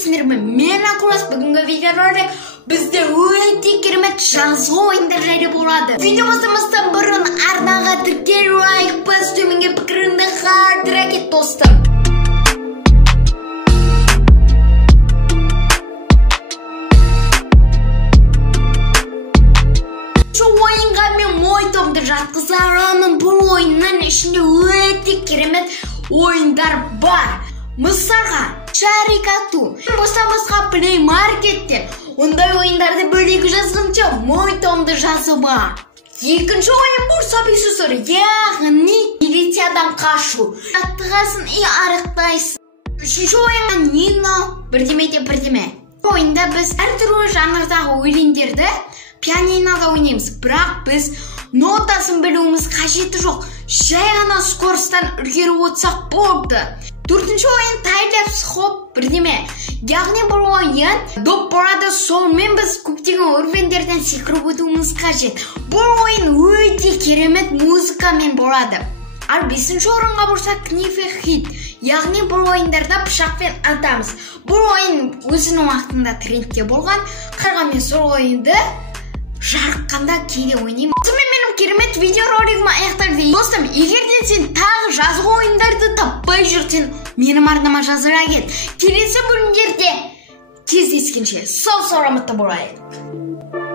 сәлеметсіздер ме? Мен Акулас. Бүгінгі видеода бізде өте керемет жазғы ойындар жайлы болады. Видео бастамастан бұрын арнаға тіркел, лайк бас, төменге пікіріңді қалдыра кет достым. Şu oyunға мен мойнымды жатқыза аламын. Бұл ойынның ішінде өте керемет ойындар бар. Мысалға, шарикату. Басқа Play Market'те ондай ойындарды бөлегі жазғанша мойнымды жазы бар. Екінші ойын бұл сабисусыр, яғни милициядан қашу. Аттығасын арықтайсың. Үшінші ойынға Нино бірдеме. Ойында біз әртүрлі жанрдағы өлеңдерді пианинода ойнаймыз, бірақ біз нотасын білуіміз қажеті жоқ. Жай ғана скоростан үлгеріп отырсақ болды. Төртінші ойын тайлапс хоп бірдеме. Яғни бұл ойын доп болады, сонымен біз көптеген өрбендерден секіріп өтуіміз қажет. Бұл ойын өте керемет музыкамен болады. Ал бесінші орынға болса книфе хит. Яғни бұл ойындарда пышақпен атамыз. Бұл ойын өзінің уақытында трендте болған. Қарғамен сол ойынды жарыққанда кейде ойнаймын. Менің керемет видеоролигім аяқталды. Достым, егер де сен тағы жазғы ойындарды таппай жүрсең, менің арнама жазыра кет. Келесі бөлімдерде кездескенше сау саламатта болайық.